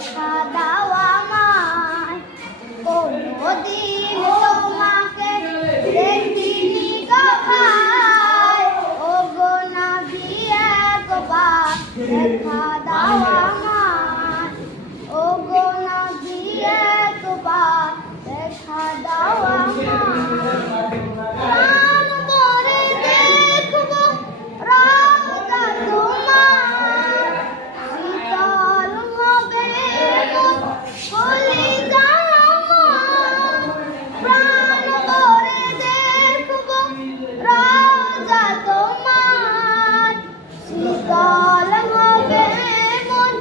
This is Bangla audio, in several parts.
দেখা দাও আমায়, কোনদিন তোমাকে দেখিনি গো ভাই, ওগো নবী একবার দেখা দাও আমায়, ওগো নবী একবার দেখা দাও আমায়। প্রাণ ভরে দেখবো রওজা তোমার, শীতল হবে মন কলিজা আমার। প্রাণ ভরে দেখবো রওজা তোমার, শীতল হবে মন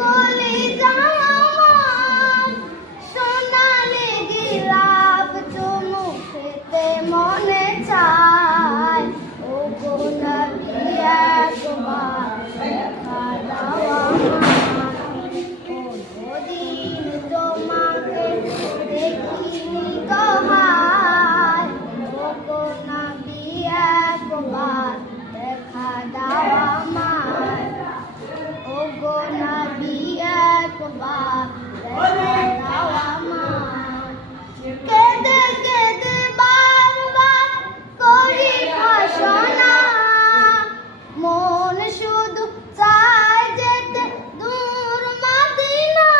কলিজা আমার। সোনালি গিলাপ চুমু খেতে মনে চায়, ওগো নবী একবার দেখা দাও আমায়, কোনদিন তোমাকে দেখিনি গো ভাই, ওগো নবী একবার দেখা দাও আমায়, ওগো নবী একবার দেখা দাও আমায়। কেঁদে কেঁদে বারবার করি ভাষণা, মন শুধু চায় যেতে দূর মদিনা।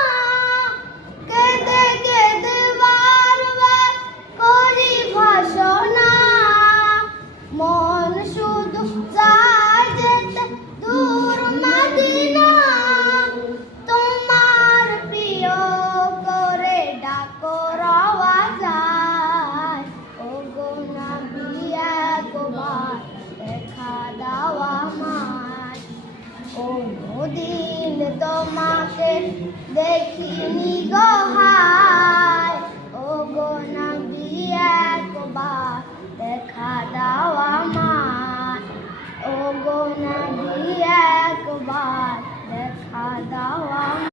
কেঁদে কেঁদে বারবার করি ভাষণা, মন শুধু চায় যেতে দূর মদিনা। তোমার প্রিয় করে ডাকো রওজায়, ওগো নবী একবার দেখা দাও আমায়, কোনদিন তোমাকে দেখিনি গো।